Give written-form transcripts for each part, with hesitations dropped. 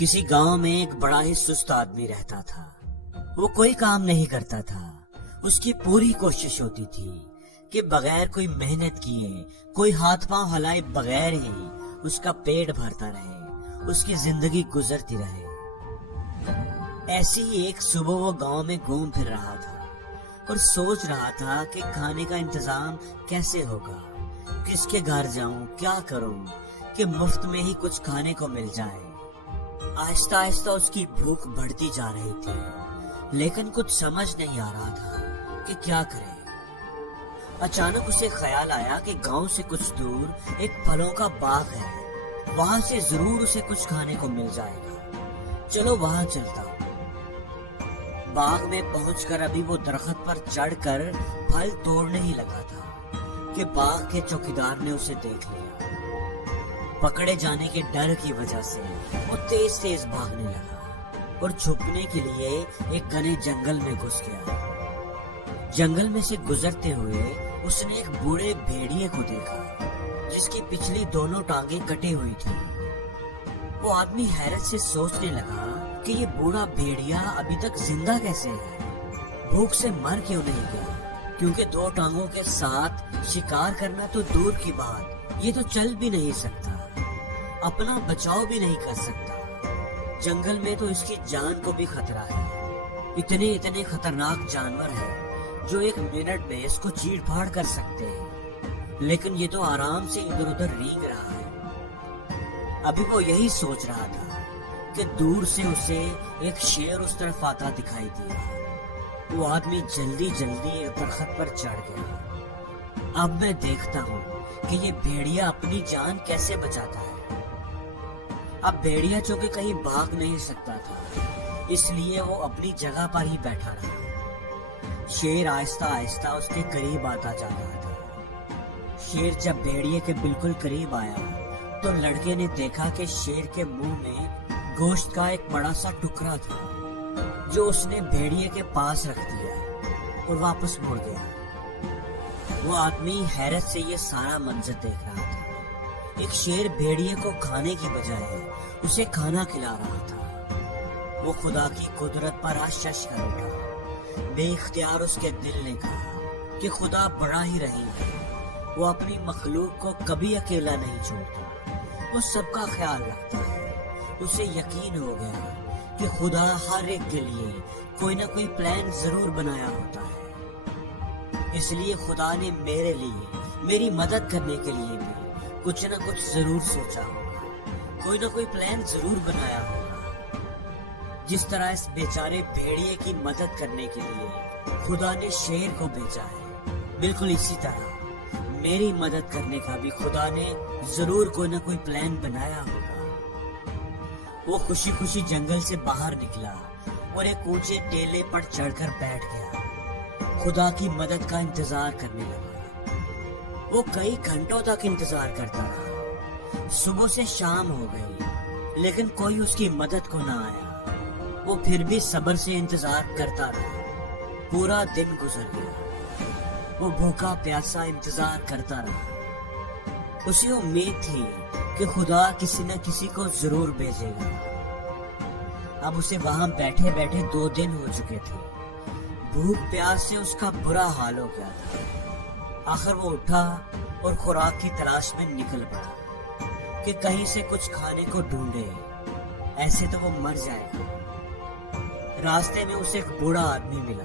کسی گاؤں میں ایک بڑا ہی سست آدمی رہتا تھا۔ وہ کوئی کام نہیں کرتا تھا۔ اس کی پوری کوشش ہوتی تھی کہ بغیر کوئی محنت کیے، کوئی ہاتھ پاؤں ہلائے بغیر ہی اس کا پیٹ بھرتا رہے، اس کی زندگی گزرتی رہے۔ ایسی ہی ایک صبح وہ گاؤں میں گھوم پھر رہا تھا اور سوچ رہا تھا کہ کھانے کا انتظام کیسے ہوگا، کس کے گھر جاؤں، کیا کروں کہ مفت میں ہی کچھ کھانے کو مل جائے۔ آہستہ آہستہ اس کی بھوک بڑھتی جا رہی تھی، لیکن کچھ سمجھ نہیں آ رہا تھا کہ کیا کرے۔ اچانک اسے خیال آیا کہ گاؤں سے کچھ دور ایک پھلوں کا باغ ہے، وہاں سے ضرور اسے کچھ کھانے کو مل جائے گا۔ چلو وہاں چلتا ہوں۔ باغ میں پہنچ کر ابھی وہ درخت پر چڑھ کر پھل توڑنے ہی لگا تھا کہ باغ کے چوکیدار نے اسے دیکھ لیا۔ پکڑے جانے کے ڈر کی وجہ سے وہ تیز تیز بھاگنے لگا اور چھپنے کے لیے ایک گھنے جنگل میں گھس گیا۔ جنگل میں سے گزرتے ہوئے اس نے ایک بوڑھے بھیڑیے کو دیکھا جس کی پچھلی دونوں ٹانگیں کٹی ہوئی تھی۔ وہ آدمی حیرت سے سوچنے لگا کہ یہ بوڑھا بھیڑیا ابھی تک زندہ کیسے ہے، بھوک سے مر کیوں نہیں گیا، کیونکہ دو ٹانگوں کے ساتھ شکار کرنا تو دور کی بات، یہ تو چل بھی نہیں سکتا، اپنا بچاؤ بھی نہیں کر سکتا۔ جنگل میں تو اس کی جان کو بھی خطرہ ہے، اتنے خطرناک جانور ہیں جو ایک منٹ میں اس کو چیڑ پھاڑ کر سکتے ہیں، لیکن یہ تو آرام سے ادھر ادھر رینگ رہا ہے۔ ابھی وہ یہی سوچ رہا تھا کہ دور سے اسے ایک شیر اس طرف آتا دکھائی دیا۔ وہ آدمی جلدی ایک درخت پر چڑھ گیا۔ اب میں دیکھتا ہوں کہ یہ بھیڑیا اپنی جان کیسے بچاتا ہے۔ اب بھیڑیا چونکہ کہیں بھاگ نہیں سکتا تھا، اس لیے وہ اپنی جگہ پر ہی بیٹھا رہا۔ شیر آہستہ آہستہ اس کے قریب آتا جا رہا تھا۔ شیر جب بھیڑیے کے بالکل قریب آیا تو لڑکے نے دیکھا کہ شیر کے منہ میں گوشت کا ایک بڑا سا ٹکڑا تھا جو اس نے بھیڑیے کے پاس رکھ دیا اور واپس مڑ گیا۔ وہ آدمی حیرت سے یہ سارا منظر دیکھ رہا تھا۔ ایک شیر بھیڑیے کو کھانے کی بجائے اسے کھانا کھلا رہا تھا۔ وہ خدا کی قدرت پر آشش کر اٹھا۔ بے اختیار اس کے دل نے کہا کہ خدا بڑا ہی رحیم ہے، وہ اپنی مخلوق کو کبھی اکیلا نہیں چھوڑتا، وہ سب کا خیال رکھتا ہے۔ اسے یقین ہو گیا کہ خدا ہر ایک کے لیے کوئی نہ کوئی پلان ضرور بنایا ہوتا ہے، اس لیے خدا نے میرے لیے، میری مدد کرنے کے لیے بھی کچھ نہ کچھ ضرور سوچا ہوگا، کوئی نہ کوئی پلان ضرور بنایا ہوگا۔ جس طرح اس بیچارے بھیڑیے کی مدد کرنے کے لیے خدا نے شیر کو بھیجا ہے، بالکل اسی طرح میری مدد کرنے کا بھی خدا نے ضرور کوئی نہ کوئی پلان بنایا ہوگا۔ وہ خوشی خوشی جنگل سے باہر نکلا اور ایک اونچے ٹیلے پر چڑھ کر بیٹھ گیا۔ خدا کی مدد کا انتظار کرنے لگا۔ وہ کئی گھنٹوں تک انتظار کرتا رہا۔ صبح سے شام ہو گئی لیکن کوئی اس کی مدد کو نہ آیا۔ وہ پھر بھی صبر سے انتظار کرتا رہا۔ پورا دن گزر گیا۔ وہ بھوکا پیاسا انتظار کرتا رہا۔ اسے امید تھی کہ خدا کسی نہ کسی کو ضرور بھیجے گا۔ اب اسے وہاں بیٹھے بیٹھے 2 دن ہو چکے تھے۔ بھوک پیاس سے اس کا برا حال ہو گیا تھا۔ آخر وہ اٹھا اور خوراک کی تلاش میں نکل پڑا کہ کہیں سے کچھ کھانے کو ڈھونڈے، ایسے تو وہ مر جائے گا۔ راستے میں اسے ایک بوڑھا آدمی ملا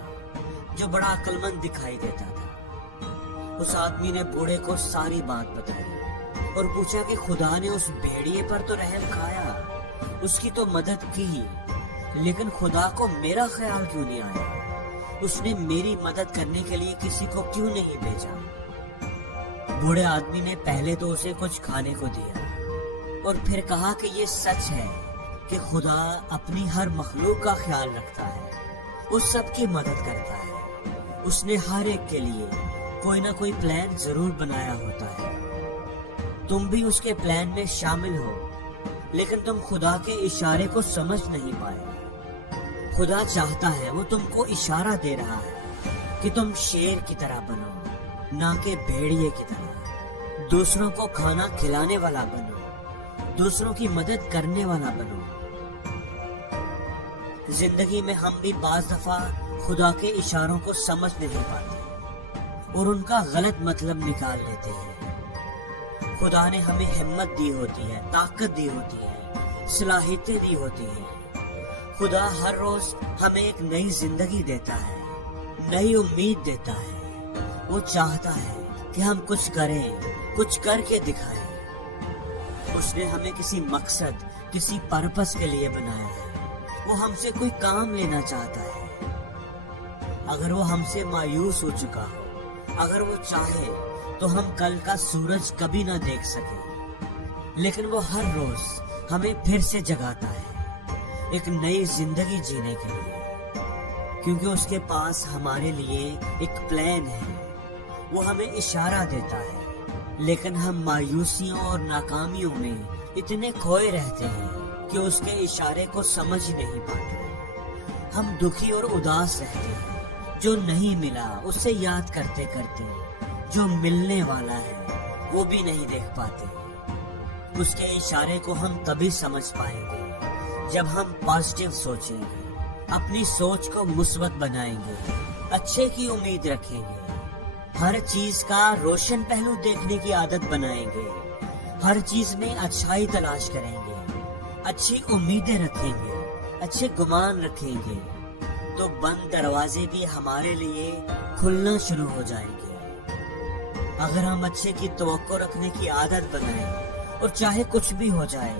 جو بڑا عقل مند دکھائی دیتا تھا۔ اس آدمی نے بوڑھے کو ساری بات بتائی اور پوچھا کہ خدا نے اس بھیڑیے پر تو رحم کھایا، اس کی تو مدد کی، لیکن خدا کو میرا خیال کیوں نہیں آیا؟ اس نے میری مدد کرنے کے لیے کسی کو کیوں نہیں بھیجا؟ بوڑھے آدمی نے پہلے تو اسے کچھ کھانے کو دیا اور پھر کہا کہ یہ سچ ہے کہ خدا اپنی ہر مخلوق کا خیال رکھتا ہے، وہ سب کی مدد کرتا ہے، اس نے ہر ایک کے لیے کوئی نہ کوئی پلان ضرور بنایا ہوتا ہے۔ تم بھی اس کے پلان میں شامل ہو، لیکن تم خدا کے اشارے کو سمجھ نہیں پائے۔ خدا چاہتا ہے، وہ تم کو اشارہ دے رہا ہے کہ تم شیر کی طرح بنو، نہ کہ بھیڑیے کی طرح۔ دوسروں کو کھانا کھلانے والا بنو، دوسروں کی مدد کرنے والا بنو۔ زندگی میں ہم بھی بعض دفعہ خدا کے اشاروں کو سمجھ نہیں پاتے اور ان کا غلط مطلب نکال لیتے ہیں۔ خدا نے ہمیں ہمت دی ہوتی ہے، طاقت دی ہوتی ہے، صلاحیتیں دی ہوتی ہیں۔ خدا ہر روز ہمیں ایک نئی زندگی دیتا ہے، نئی امید دیتا ہے۔ وہ چاہتا ہے کہ ہم کچھ کریں، کچھ کر کے دکھائیں۔ اس نے ہمیں کسی مقصد، کسی پرپس کے لیے بنایا ہے۔ وہ ہم سے کوئی کام لینا چاہتا ہے۔ اگر وہ ہم سے مایوس ہو چکا ہو، اگر وہ چاہے تو ہم کل کا سورج کبھی نہ دیکھ سکیں، لیکن وہ ہر روز ہمیں پھر سے جگاتا ہے ایک نئی زندگی جینے کے لیے، کیونکہ اس کے پاس ہمارے لیے ایک پلان ہے۔ وہ ہمیں اشارہ دیتا ہے، لیکن ہم مایوسیوں اور ناکامیوں میں اتنے کھوئے رہتے ہیں کہ اس کے اشارے کو سمجھ نہیں پاتے۔ ہم دکھی اور اداس رہتے ہیں، جو نہیں ملا اسے یاد کرتے کرتے جو ملنے والا ہے وہ بھی نہیں دیکھ پاتے۔ اس کے اشارے کو ہم تبھی سمجھ پائیں گے جب ہم پازیٹیو سوچیں گے، اپنی سوچ کو مثبت بنائیں گے، اچھے کی امید رکھیں گے، ہر چیز کا روشن پہلو دیکھنے کی عادت بنائیں گے، ہر چیز میں اچھائی تلاش کریں گے، اچھی امیدیں رکھیں گے، اچھے گمان رکھیں گے، تو بند دروازے بھی ہمارے لیے کھلنا شروع ہو جائیں گے۔ اگر ہم اچھے کی توقع رکھنے کی عادت بنائیں اور چاہے کچھ بھی ہو جائے،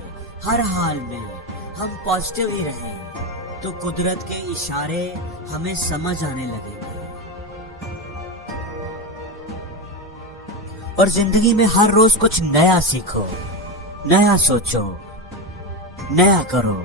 ہر حال میں ہم پازیٹیو ہی رہیں، تو قدرت کے اشارے ہمیں سمجھ آنے لگیں گے۔ اور زندگی میں ہر روز کچھ نیا سیکھو، نیا سوچو، نیا کرو۔